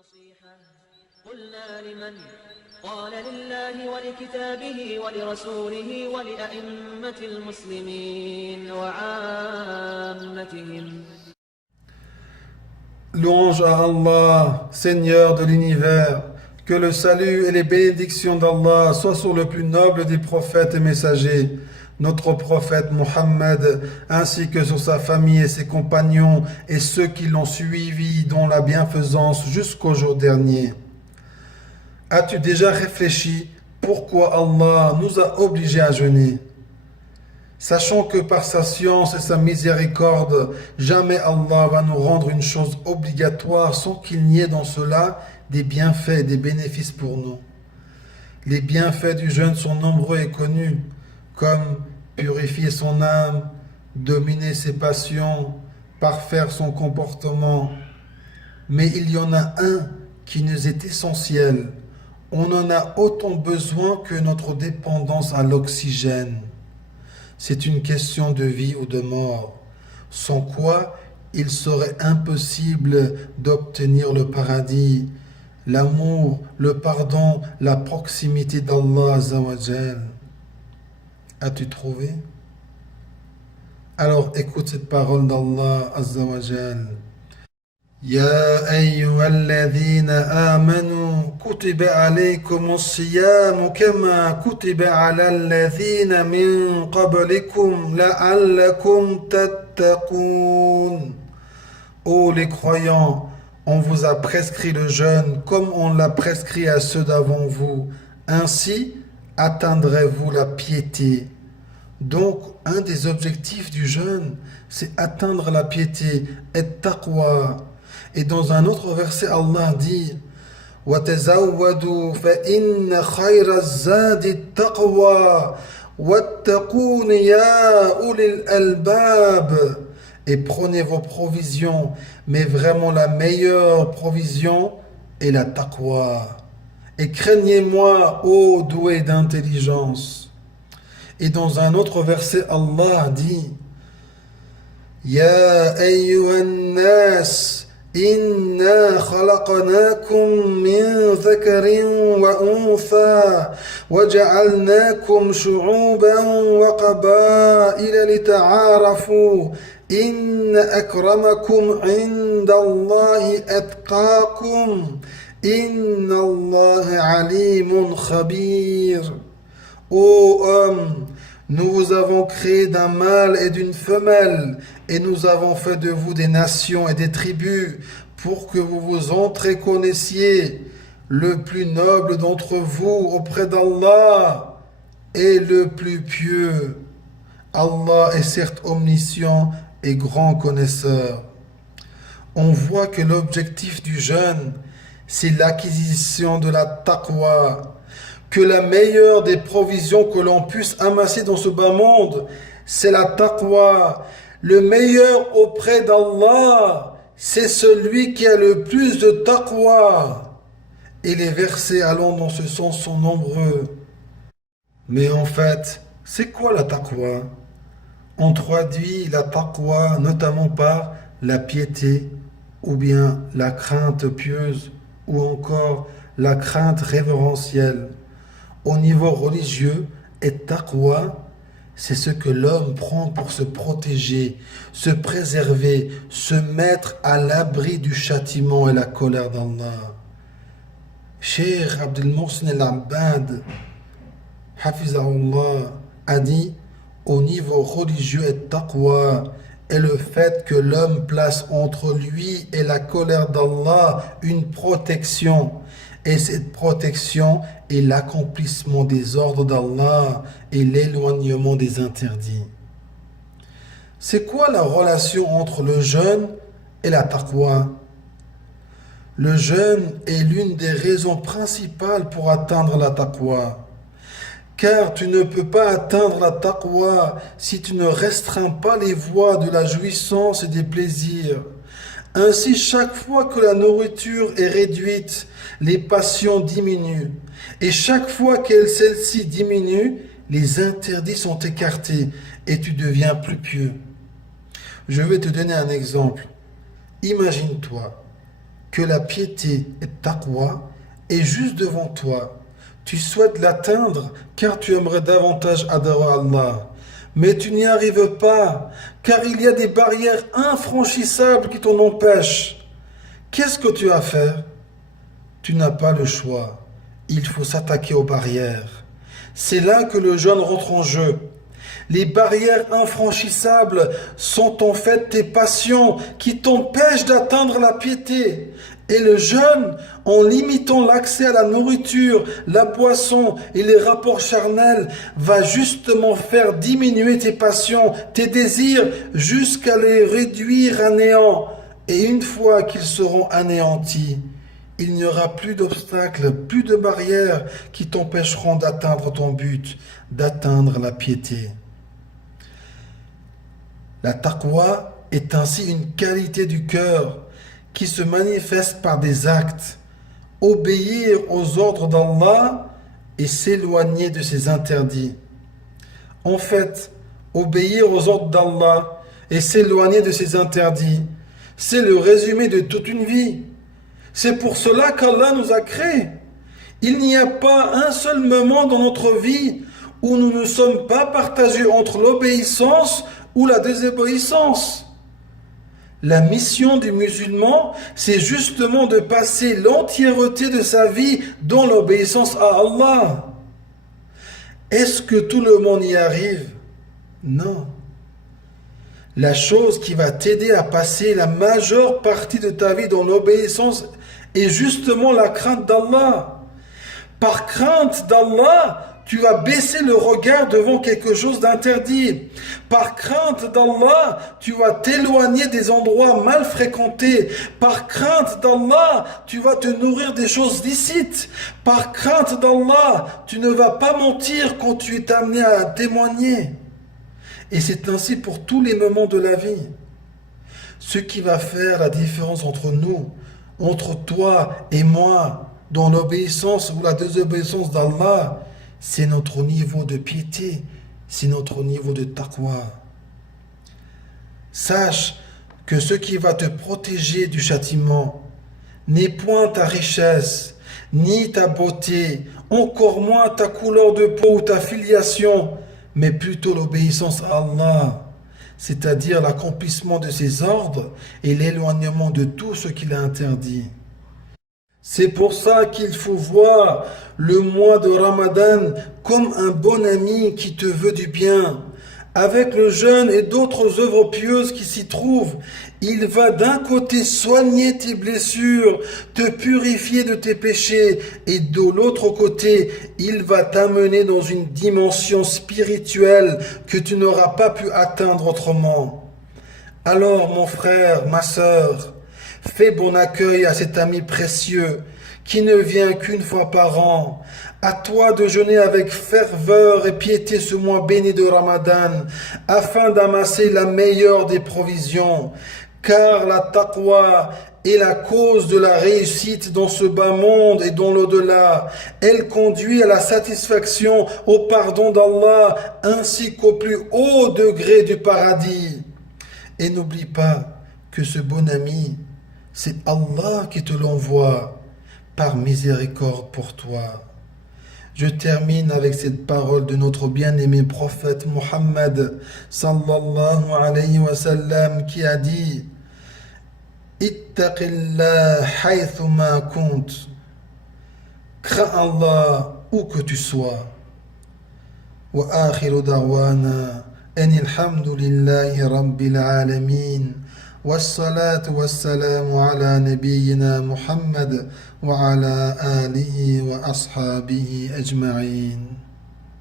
النصيحة قلنا لمن قال لله ولكتابه ولرسوله ولأئمة المسلمين وعامتهم. Louange à Allah, Seigneur de l'univers, que le salut et les bénédictions d'Allah soient sur le plus noble des prophètes et messagers, notre prophète Mohammed, ainsi que sur sa famille et ses compagnons et ceux qui l'ont suivi dans la bienfaisance jusqu'au jour dernier. As-tu déjà réfléchi pourquoi Allah nous a obligés à jeûner? Sachant que par sa science et sa miséricorde, jamais Allah va nous rendre une chose obligatoire sans qu'il n'y ait dans cela des bienfaits et des bénéfices pour nous. Les bienfaits du jeûne sont nombreux et connus, comme purifier son âme, dominer ses passions, parfaire son comportement. Mais il y en a un qui nous est essentiel. On en a autant besoin que notre dépendance à l'oxygène. C'est une question de vie ou de mort, sans quoi il serait impossible d'obtenir le paradis, l'amour, le pardon, la proximité d'Allah Azza wa Jal. As-tu trouvé? Alors écoute cette parole d'Allah Azza wa Jal. يا أيها الذين آمنوا كتب عليكم الصيام كما كتب على الذين من قبلكم لعلكم تتقون. Ô les croyants, on vous a prescrit le jeûne comme on l'a prescrit à ceux d'avant vous. Ainsi atteindrez-vous la piété. Donc, un des objectifs du jeûne, c'est atteindre la piété et taqwa. Et dans un autre verset, Allah dit وَتَزَوَّدُوا فَإِنَّ خَيْرَ الزَّادِ التَّقْوَى وَاتَّقُونِ يَا أُولِي الْأَلْبَابِ. Et prenez vos provisions, mais vraiment la meilleure provision est la taqwa. Et craignez-moi, ô doués d'intelligence. Et dans un autre verset, Allah dit يَا أَيُّهَا النَّاسِ إنا خلقناكم من ذكر وأنثى وجعلناكم شعوبا وقبائل لتعارفوا إن أكرمكم عند الله أتقاكم إن الله عليم خبير. Ô homme, nous vous avons créé d'un mâle et d'une femelle, et nous avons fait de vous des nations et des tribus, pour que vous vous entreconnaissiez. Le plus noble d'entre vous auprès d'Allah est le plus pieux. Allah est certes omniscient et grand connaisseur. On voit que l'objectif du jeûne, c'est l'acquisition de la taqwa, que la meilleure des provisions que l'on puisse amasser dans ce bas monde, c'est la taqwa. Le meilleur auprès d'Allah, c'est celui qui a le plus de taqwa. Et les versets allant dans ce sens sont nombreux. Mais en fait, c'est quoi la taqwa? On traduit la taqwa notamment par la piété, ou bien la crainte pieuse, ou encore la crainte révérentielle. Au niveau religieux, et taqwa, c'est ce que l'homme prend pour se protéger, se préserver, se mettre à l'abri du châtiment et la colère d'Allah. Cheikh Abdel Mohsen al-Abbad, Hafizahullah, a dit au niveau religieux et taqwa est le fait que l'homme place entre lui et la colère d'Allah une protection. Et cette protection est l'accomplissement des ordres d'Allah et l'éloignement des interdits. C'est quoi la relation entre le jeûne et la taqwa? Le jeûne est l'une des raisons principales pour atteindre la taqwa. Car tu ne peux pas atteindre la taqwa si tu ne restreins pas les voies de la jouissance et des plaisirs. Ainsi, chaque fois que la nourriture est réduite, les passions diminuent. Et chaque fois que celle-ci diminue, les interdits sont écartés et tu deviens plus pieux. Je vais te donner un exemple. Imagine-toi, que la piété et taqwa est juste devant toi. Tu souhaites l'atteindre car tu aimerais davantage adorer Allah. Mais tu n'y arrives pas car il y a des barrières infranchissables qui t'en empêchent. Qu'est-ce que tu as à faire? Tu n'as pas le choix. Il faut s'attaquer aux barrières. C'est là que le jeûne rentre en jeu. Les barrières infranchissables sont en fait tes passions qui t'empêchent d'atteindre la piété. Et le jeûne, en limitant l'accès à la nourriture, la boisson et les rapports charnels, va justement faire diminuer tes passions, tes désirs, jusqu'à les réduire à néant. Et une fois qu'ils seront anéantis, il n'y aura plus d'obstacles, plus de barrières qui t'empêcheront d'atteindre ton but, d'atteindre la piété. La taqwa est ainsi une qualité du cœur qui se manifeste par des actes, obéir aux ordres d'Allah et s'éloigner de ses interdits. En fait, obéir aux ordres d'Allah et s'éloigner de ses interdits, c'est le résumé de toute une vie. C'est pour cela qu'Allah nous a créés. Il n'y a pas un seul moment dans notre vie où nous ne sommes pas partagés entre l'obéissance ou la désobéissance. La mission du musulman, c'est justement de passer l'entièreté de sa vie dans l'obéissance à Allah. Est-ce que tout le monde y arrive? Non. La chose qui va t'aider à passer la majeure partie de ta vie dans l'obéissance est justement la crainte d'Allah. Par crainte d'Allah, tu vas baisser le regard devant quelque chose d'interdit. Par crainte d'Allah, tu vas t'éloigner des endroits mal fréquentés. Par crainte d'Allah, tu vas te nourrir des choses licites. Par crainte d'Allah, tu ne vas pas mentir quand tu es amené à témoigner. Et c'est ainsi pour tous les moments de la vie. Ce qui va faire la différence entre nous, entre toi et moi, dans l'obéissance ou la désobéissance d'Allah, c'est notre niveau de piété, c'est notre niveau de taqwa. Sache que ce qui va te protéger du châtiment n'est point ta richesse, ni ta beauté, encore moins ta couleur de peau ou ta filiation, mais plutôt l'obéissance à Allah, c'est-à-dire l'accomplissement de ses ordres et l'éloignement de tout ce qu'il a interdit. C'est pour ça qu'il faut voir le mois de Ramadan comme un bon ami qui te veut du bien. Avec le jeûne et d'autres œuvres pieuses qui s'y trouvent, il va d'un côté soigner tes blessures, te purifier de tes péchés, et de l'autre côté, il va t'amener dans une dimension spirituelle que tu n'auras pas pu atteindre autrement. Alors, mon frère, ma sœur, fais bon accueil à cet ami précieux qui ne vient qu'une fois par an. À toi de jeûner avec ferveur et piété ce mois béni de Ramadan, afin d'amasser la meilleure des provisions, car la taqwa est la cause de la réussite dans ce bas monde et dans l'au-delà. Elle conduit à la satisfaction, au pardon d'Allah, ainsi qu'au plus haut degré du paradis. Et n'oublie pas que ce bon ami, c'est Allah qui te l'envoie par miséricorde pour toi. Je termine avec cette parole de notre bien-aimé prophète Muhammad sallallahu alayhi wa sallam qui a dit Ittaqillah haythuma kunt. Crains Allah où que tu sois. Wa akhiru da'wana anil hamdulillahi rabbil alamin. والصلاة والسلام على نبينا محمد وعلى آله وأصحابه أجمعين.